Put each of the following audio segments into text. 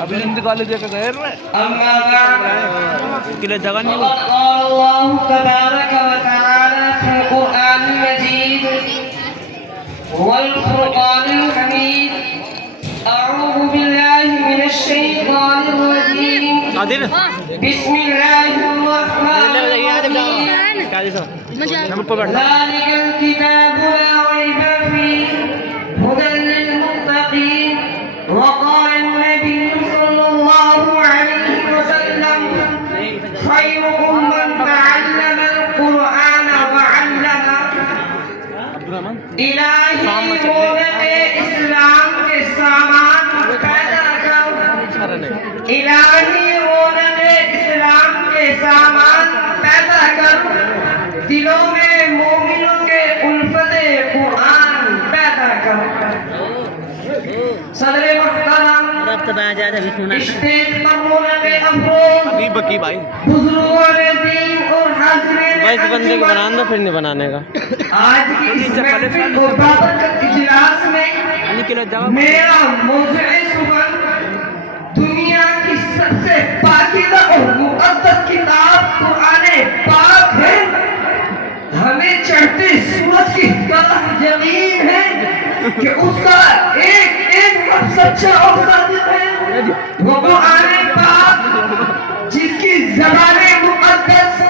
ابھی انتقال دے کے غیر أما بعد کے لیے جگہ نہیں فقد قال الله تبارك وتعالى في القرآن المجيد والفرقان الحميد أعوذ بالله من الشيطان الرجيم قادر بسم الله الرحمن الرحيم ذلك الكتاب لا ريب فيه هدى للمتقين وقال النبي صلى الله عليه وسلم خيركم من تعلم القرآن وعلمه الہی ملت اسلام کے سامان پیدا کر الہی ملت اسلام کے سامان پیدا کر دلوں میں مومنوں کے الفت قرآن پیدا کر صدر محترم اسٹیج پر مولوی افروز بکی بھائی بزرگوں دین اور حاضرین بھائی اس بندے کو بنانا پھر نہیں بنانے کا آج کی اس محفل و بابرکت اجلاس میں میرا موضوع سخن دنیا کی سب سے پاکیزہ اور مقدس کتاب قرآن پاک ہے ہمیں چڑھتے سورج کی طرح یقین ہے کہ اس کا ایک سچا اور صادق ہے وہ قرآن پاک جس کی زبان مقدس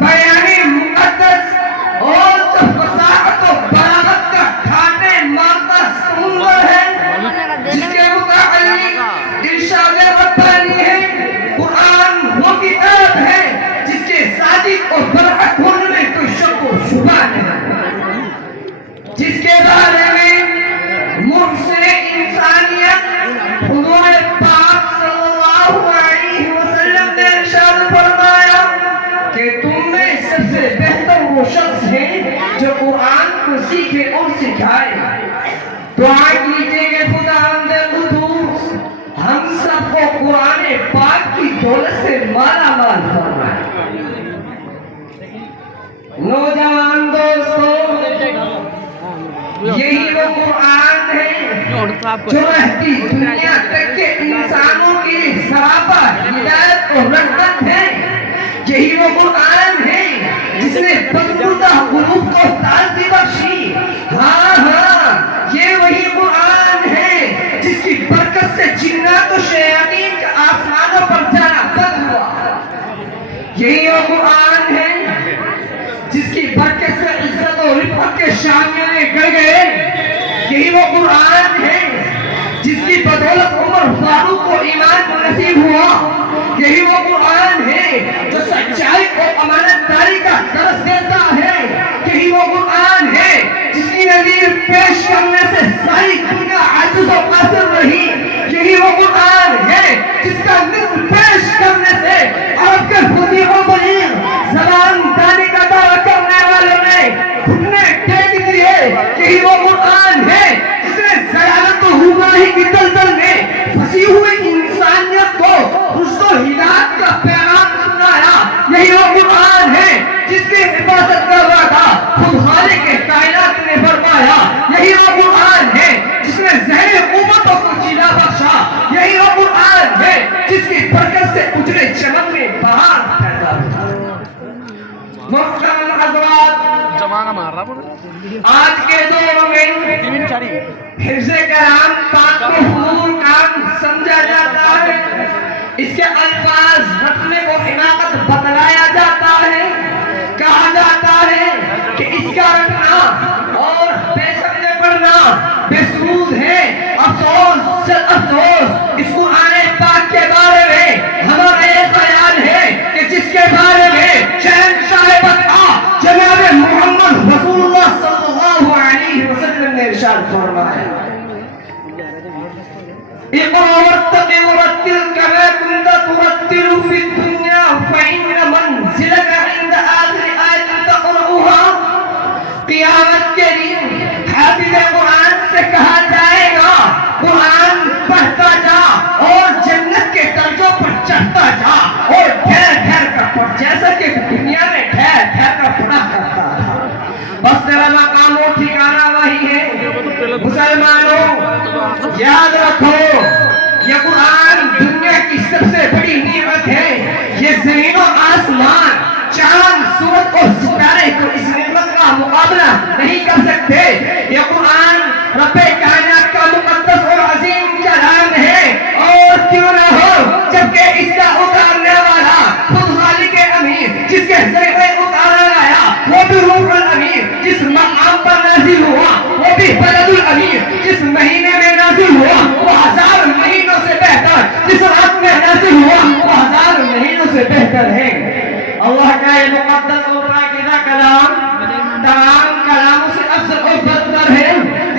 بیان مقدس اور جو فصاحت و بلاغت کا ٹھانے مارتا سمندر ہے جس کے متعلق ارشاد ربانی ہے قرآن وہ کتاب ہے جس کے صادق اور برحق ہونے میں کوئی شک و شبہ نہیں جس کے بارے میں محسن انسانیت حضور پاک صلی اللہ علیہ وسلم نے ارشاد فرمایا کہ تم میں سب سے بہتر وہ شخص ہے جو قرآن کو سیکھے اور سکھائے دعا کیجئے کہ خداوند قدوس ہم سب کو قرآن پاک کی دولت سے مالا مال فرمائے نوجوان دوستو یہی وہ قرآن ہے جو رہتی دنیا تک کے انسانوں کے لیے سراپا ہدایت اور رحمت ہے یہی وہ قرآن ہے جس نے پسندہ قلوب کو تازگی بخشی ہاں یہ وہی قرآن ہے جس کی برکت سے جنات و شیاطین کا آسمانوں پر جانا بند ہوا یہی وہ قرآن ہے جس کی برکت سے عزت و رفعت کے شامیانے گڑ گئے یہی وہ قرآن ہے جس کی بدولت عمر فاروق کو ایمان کو نصیب ہوا یہی وہ قرآن ہے جو سچائی اور امانت داری کا درس دیتا ہے یہی وہ قرآن ہے جس کی نظیر پیش کرنے سے ساری دنیا عاجز و قاصر رہی یہی وہ قرآن ہے جس کا مثل پیش کرنے سے عرب کے فصیح و بلیغ زبان دانی کا دعویٰ کرنے والوں نے گھٹنے ٹیک دیے یہی وہ قرآن ہے جس نے ضلالت و گمراہی کی دلدل میں پھنسی ہوئی انسانیت کو رشد و ہدایت کا پیغام سنایا یہی وہ قرآن ہے جس کی حفاظت کا وعدہ خود خالق کے کائنات نے فرمایا یہی وہ قرآن ہے جس نے ذہن امتوں کو جلا بخشا یہی وہ قرآن ہے جس کی برکت سے اجڑے چمن میں بہار پیدا ہوا محترم حضرات آج کے دور میں حفظ کلام پاک کو حضور کام سمجھا جاتا ہے اس کے الفاظ رکھنے کو حماقت بتلایا جاتا ہے کہا جاتا ہے کہ اس کا رکھنا اور بے سمجھے پڑھنا بے سود ہے افسوس اس قرآن پاک کے بارے میں ہمارا یہ خیال ہے کہ جس کے بارے میں شہنشاہ بدعا جناب محمد رسول اللہ صلی اللہ علیہ وسلم نے ارشاد فرمایا اقرأ وارتقي ورتل كما كنت ترتل في الدنيا فإن منزلك عند آخر آية تقرأها قیامت کے دن حافظ قرآن سے کہا جائے گا قرآن پڑھتا جا اور جنت کے درجوں پر چڑھتا جا اور ڈھیر ڈھیر کر پڑھ جیسا کہ دنیا میں ڈھیر ڈھیر کر پڑھا کرتا تھا بس تیرا مقام و ٹھکانہ وہی ہے مسلمانوں یاد رکھو یہ قرآن زمین و آسمان چاند سورج اور ستارے تو اس نعمت کا مقابلہ نہیں کر سکتے. یہ قرآن رب کائنات کا مقدس اور عظیم کلام ہے. اور کیوں نہ ہو جبکہ اس کا اتارنے والا خود خالق امین جس کے ذریعے اتارا گیا وہ بھی روح الامین جس مقام پر نازل ہوا وہ بھی بلد الامین جس مہینے میں نازل ہوا وہ 1000 مہینوں سے بہتر جس رات میں نازل ہوا وہ 1000 مہینوں سے بہتر ہے. اللہ کا یہ مقدس اور پاکیزہ کلام تمام کلاموں سے افضل اور برتر ہے.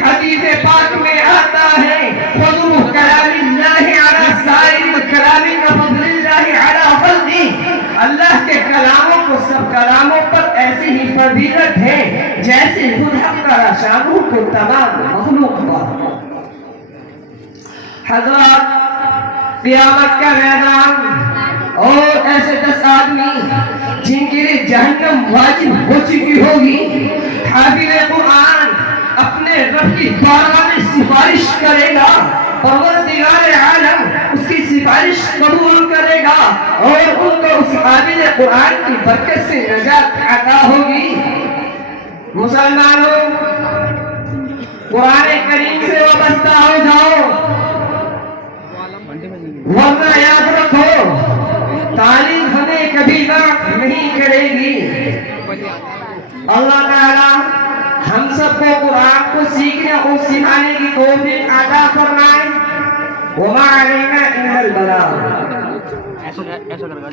حدیث پاک میں آتا ہے فضل کلام اللہ علی سائر کلام فضل اللہ علی خلقہ. اللہ کے کلاموں کو سب کلاموں پر ایسی ہی فضیلت ہے جیسے خود حق کا شانوں کو تمام مخلوق پر. حضرات قیامت کا میدان اور ایسے 10 آدمی جن کے لیے جہنم واجب ہو چکی ہوگی. حافظ قرآن اپنے رب کی بارگاہ میں سفارش کرے گا. پروردگار عالم اس کی سفارش قبول کرے گا اور ان کو اس حافظ قرآن کی برکت سے نجات عطا ہوگی. مسلمانوں قرآن کریم سے وابستہ ہو جاؤ ورنہ یاد رکھو تعلیم ہمیں کبھی ناک نہیں کرے گی. اللہ تعالی ہم سب کو قرآن کو سیکھنے اور سکھانے کی توفیق عطا فرمائے. وما علینا الا البلاغ. ایسا کرے گا